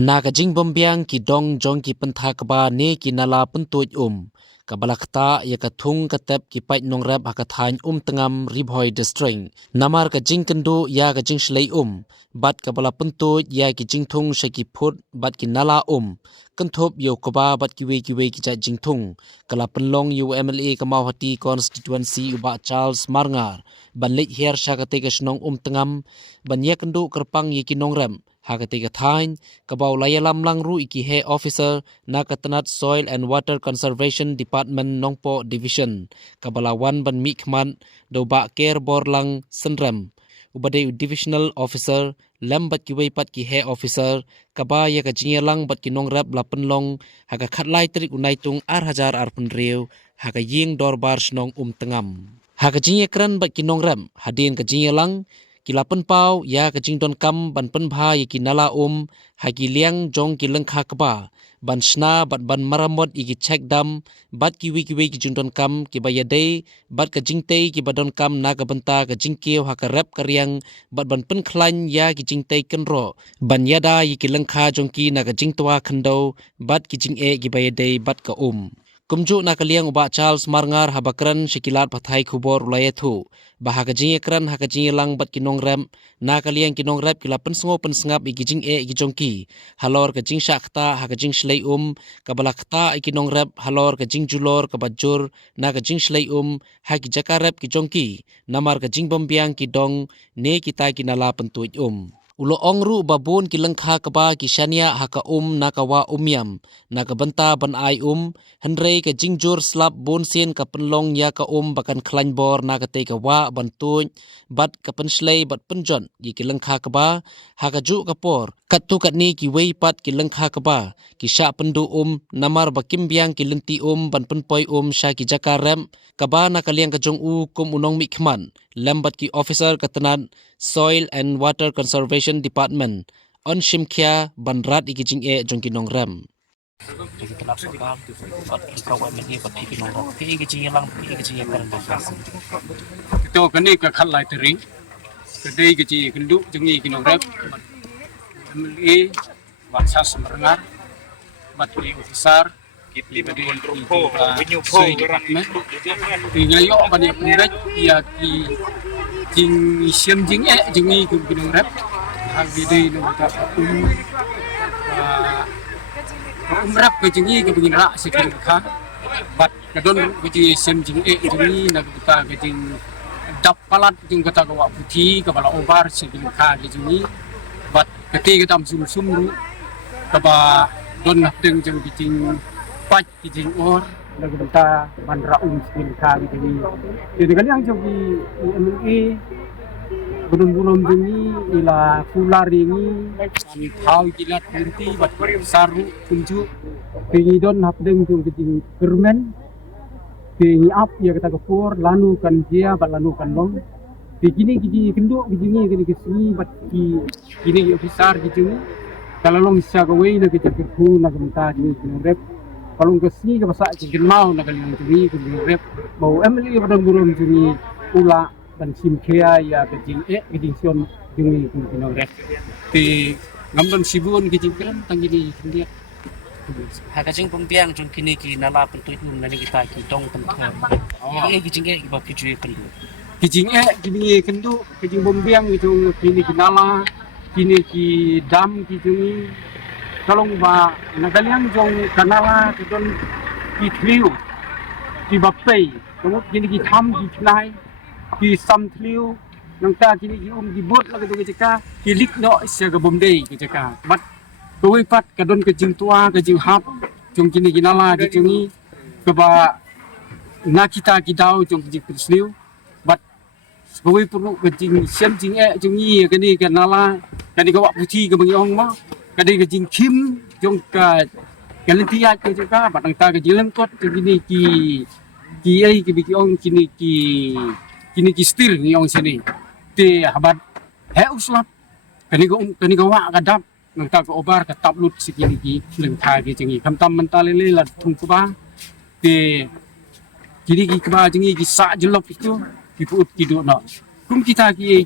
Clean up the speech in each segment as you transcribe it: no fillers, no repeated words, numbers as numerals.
Naga jing bombiang ki dong jong ki pentha kaba ne ki nala pentuj kabala kata ya kathung katep ki pai nong rap hakathain tengam ribhoi district namar ka jing kendu ya ka jing shlei bat kabala pentuj ya ki jing thung shaki phut bat ki nala kenthop yo kaba bat ki we ki ja jing thung kala penlong UMLA kamau hati constituency uba Charles Marngar ban lek her shakate ka snong tengam ban ya kendu kerpang ye ki nong rem hakate ka thain kabau layalam langru iki he officer nakatanat soil and water conservation department nongpo division kabala wan ban mi khman do ba ker bor lang senrem ubade divisional officer lambat ki weipat ki he officer kaba ya ka jingelang bat ki nongrap la penlong haka khatlai trik unai tung ar hajar ar penreu haka ying dorbar snong tengam haka jingekran bat ki nongram hadin ka jingelang kilapan pau ya ka jingdon kam ban penbha ya ki nala haki liang jong ki lengkha kaba ban shna bat ban maramot iki check dam bat ki wi ki jingdon kam ki bayade bat ka jingtei ki badon kam na ka benta ka jingkeu haka rep karyang bat ban pen khlan ya ki jingtei kenro ban yada iki lengkha jong ki na ka jingtwa khando bat ki jing e ki bayade bat ka kumju na kaliang uba Charles Marngar habakran shikilat pathai khubor ulayathu bahaka jingekran haka jingelang bat kinong rem na kaliang kinong rep kilapen sngo pen sngap igijing e igijongki halor ka jing shakta haka jing shlei kabala khta ikinong rep halor ka jing julor ka bajur na ka jing shlei haki jaka rep kijongki namar ka jing bombiang ki dong ne kita kinala pentuj ulo ongru babun ki lengkha kaba ki shania haka nakawa yam naka benta ban ai henrei ka jingjur slap bon sien ka penlong ya ka bakan klan bor naka te ka wa ban tuj bat ka penslei bat penjon yi ki lengkha kaba haka ju ka por katu kat ni ki wei pat ki lengkha kaba ki sha pendu namar bakim biang ki lenti ban penpoi sha ki jakarem kaba naka liang ka jong kum unong mi khman lambat ki officer katanan soil and water conservation department on shimkhia banrat ikijing e jongki nongram jadi kelak sokam bat kawan media bat ikijing nongram ke ikijing lang ikijing kan bafas itu kini ke khalai teri kedai ikijing kendu jengi kinongram MLA Baksas Merengar bat officer kitli badi rumpo winyu pho department tingayo banyak pendet ya ki jing siam jing e jengi kunung rep hagide no ta rep ke jengi ke bingin ra sekin kha bat kadon ke siam jing e jengi na kita ke jing dap palat jing kata ka puti ka bala obar sekin kha ke jengi bat kete ke tam sum ru ka ba don na teng jing jing pat jing or na benta ban ra sekin kha ke jengi jadi kalian jogi MLA belum ini ila fular ini tahu kilat nanti bat saru kunju pengidon hapdeng jong keting kermen pengi up ya kata kepur lanu kan dia bat lanu kan long begini gini kendu begini gini kesini bat gini besar gitu kalau long sia gawe na kita kerku na gemta di rep kalau kesini ke masak cikin mau na kalian juri rep mau MLA belum juri ula dan simkea ya kejing sion jungi kunong rek ti ngamdon sibun kejing kran tanggini dia haka jing bombiang jong kini ki nala pentuj nani kita ki dong tentang kejing ba kiju kendu kejing kini kendu kejing bombiang itu kini ki nala kini ki dam ki jungi tolong ba nagaliang jong kanala kedon ki triu ki bapai kamu kini ki tham ki nai ki samthliu nangta kini ki di bot la ke jeka ki lik no sia ga bomdei ke jeka bat koi pat kadon ke jing tua ke jing hap jong kini ginala di jungi ke ba na kita ki dau jong jing persliu bat koi perlu ke jing siam jing jungi kini ke nala kini ka puti ke bangi ong ma kini ke jing kim jong ka galentia ke jeka bat nangta ke jilem kot kini ki ai ki biki ong kini ki stir ni ong sini te habat he uslap kani go wa kadap nang ta ko obar ka taplut sikini ki lengkha ki jengi kamtam mentalele la tung kuba te kini ki kuba jengi ki sa jelop itu ki put ki do no kum kita ki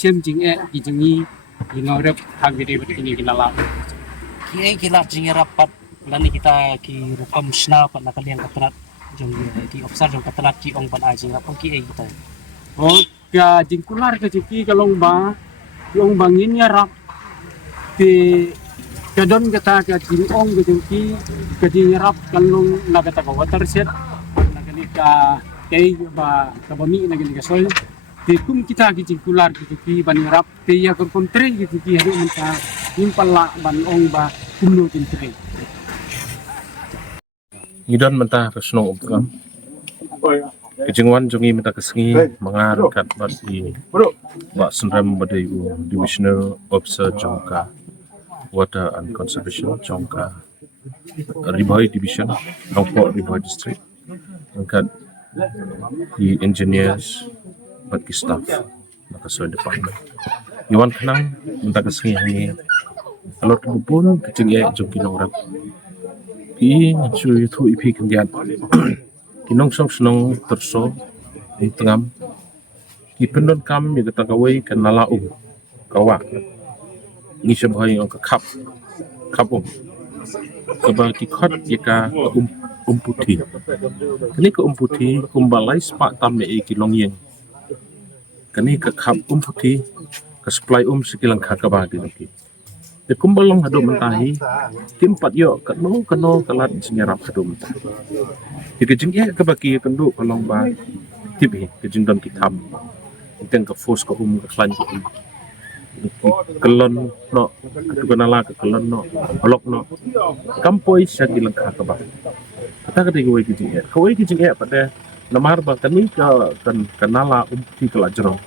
sem jing ki jengi ino rep hagide bet kini kinala Ki kila jingi rapat lani kita ki rukam sna pat nakaliang katrat jong ki officer jong katrat ki ong pan ajing rapong ki kita. Oh, ka jingkular ka ciki kalong ba yung bangin ya rap ti kadon kata ka jingong ka ciki ka jingrap kalong nagata ka watershed nagani ka kay ba kabami nagani ka soil ti kum kita ki jingkular ka ciki banirap ti ya kon kontre ki ciki hari menta impala banong ba kumno tintre. Idan mentah resno upkam. Kejengwan jongi mentah kesengi mengarangkat bagi Bak Senram Badayu Divisional Officer Jongka Water and Conservation Jongka Riboy Division Nongpok Riboy District angkat di engineers bagi staff nakasoi department Iwan kenang mentah kesengi hangi kalau tebupun kejengnya jongki nongrap i chui thu ipi kendiat kinong song senong terso di tengam ki pendon kam mi kata kawai kanala kawa ni sebhai ong kap kaba ki khot yaka putih kini ke putih kumbalai spa tam me ki long yeng kini ke kap putih ke supply sekilang kaba di lagi de kumbalong hadu mentahi timpat yo kano kalat senyarap hadu mentahi dikejing ke baki kendu kalong ba tibi kejing dam kitam iteng ke force ke ke klan ke kelon no tu kanala ke kelon no olok no kampoi sagi lengkah ke ba kata kata kawai kejing pada namar ba kani ke kanala ti kala jero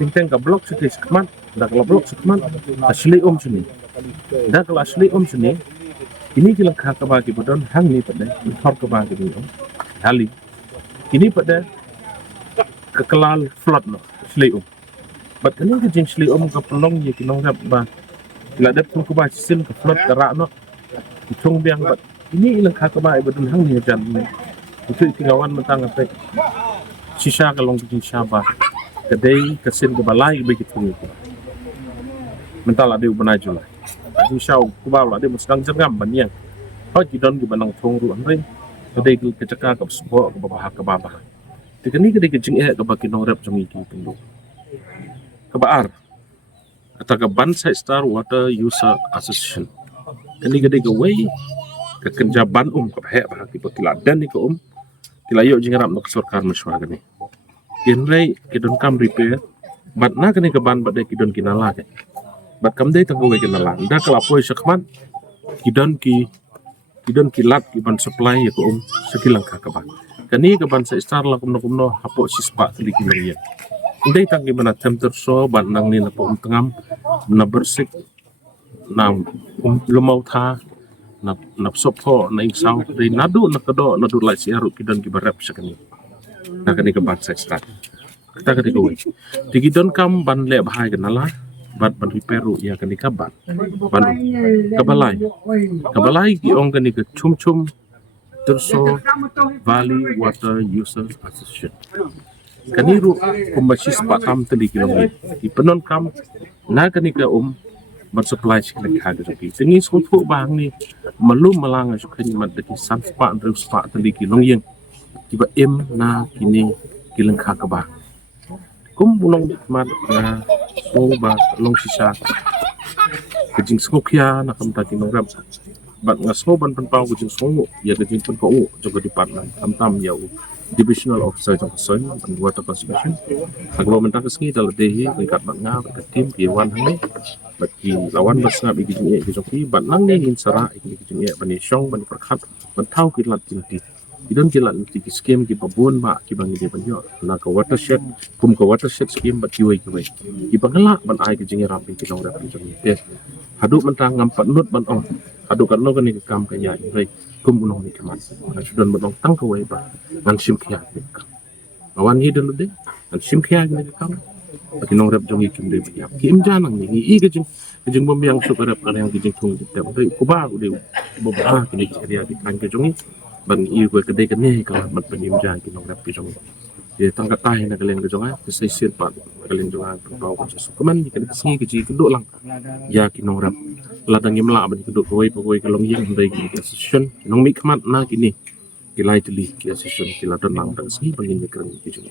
tinteng ke blok setis kemat dak blok sekmat asli sini dah kalau asli sini ini kilang kakak bagi bodon hang ni pada thor ke bagi ni hali ini pada kekelal flood no asli but ini kejing asli ke pelong ye kinong rap ba kila dat pun ke ba sil ke flood ke rak no tung biang but ini kilang kakak bagi bodon hang ni jan ni itu tingawan mentang apa sisa kalong kejing syabah kedai kesin ke balai begitu ni mentala dia benaju lah Aku syau kubau lah dia sedang jengam banyang. Kau jidon di banang thong ruan ring. Kedai keceka ke sebuah ke babah ke babah. Tikani kedai kejing ke baki norep jongi ki pendu. Kebaar. Kata ke Bansai Star Water User Association. Kani kedai ke way ke kenjaban ke bahek bah ki bakila dan ni ke kila yo jingarap nok sorkar mesyuar kani. Yenrai kidon kam repair. Bat na kani ke ban badai kidon kinala ke. Bat kam dai tanggo ke nalang da kala poi sakman kidon ki lat ki ban supply ya ko sekilang ka ba kani ka ban sa star la kumno hapo sispa tuli ki leriya dai tang ki bana tem terso ban nang ni na po tengam na bersik na lumau tha na sopho na insau dai nadu na kedo nadu lai si aru kidon ki barap sakani na kani ka ban sa star kita kati ko digidon kam ban le bahai kenala bat ban riperu ya kani kaban ban kabalai ki ong kani ke chum terso Valley Water User Association kani ru kumasis patam teli kilometer di penon kam na kani ke ban supply sikle ka de ki tingi sotu bang ni malum malanga sukani mat de san spa andru spa teli kilong yeng tiba na kini kilang ka ba kum bulong mat na so ba long sisa kejing skokia na kam tati nongram bat ngaso ban penpau kejing songo ya kejing penko juga department tam ya divisional officer jong son and water conservation aglo mentang kesengi dal dehi tingkat banga ke tim kiwan hangi bagi lawan basna bigi jing e joki bat nang ni in sara iki jing e bani syong bani perkhat ban tau kilat tinti idon kilat ti scheme ki babon ba ki bangi de banyo na ka watershed kum ka watershed scheme ba kiwai ki bangala ban ai ki jingi rapi ki long rapi jong e hadu mentang ngampat nut ban ong hadu kan no kan ni kam ka ya rei kum unong ni kaman sudon ban ong tang ka wai ba nang sim khia ni ka awan hi dulu de nang sim khia ni ka bagi nong rap jong kim de ya kim janang ni i ke jing bom yang su rap kan yang ki jing thung de dei ku ba u de bo ba ki ni area di kan ke jong ban i ko kedai kene ka mat penim ja ki nong rap ki jong ye tangkat tai na kalen ke jong ai sai sir pa kalen jong ai pau ko su kuman ni kan singi ki ji ku do lang ya ki nong rap ladang imla ban keduk koi kalong yang ndai ki association nong mi khamat na kini kilai tuli ki association kila dan nang dan sini bangin kereng ki jung